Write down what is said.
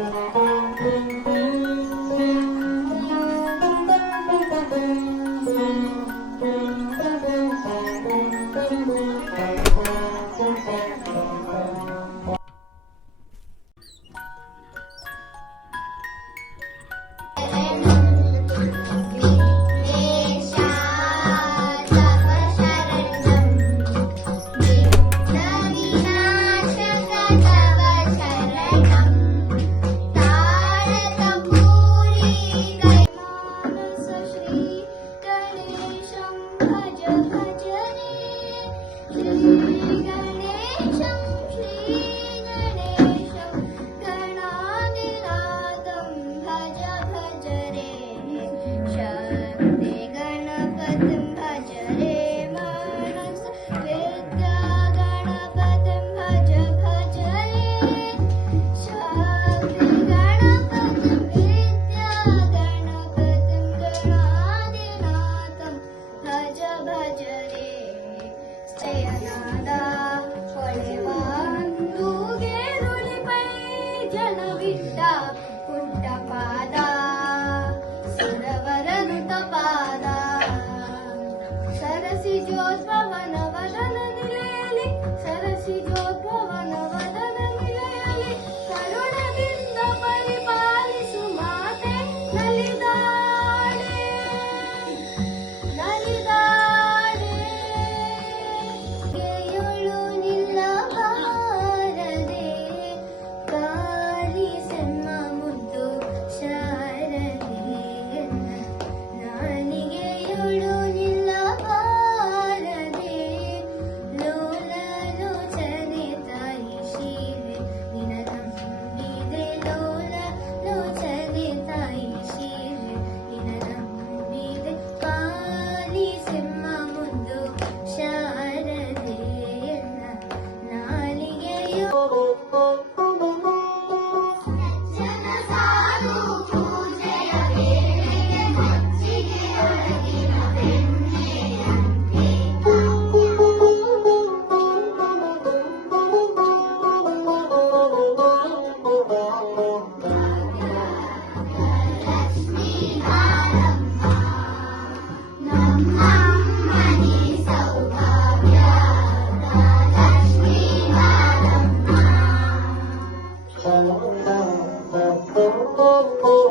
Thank you. Shri गणेशं Shri गणेशं भज रे। Música poco.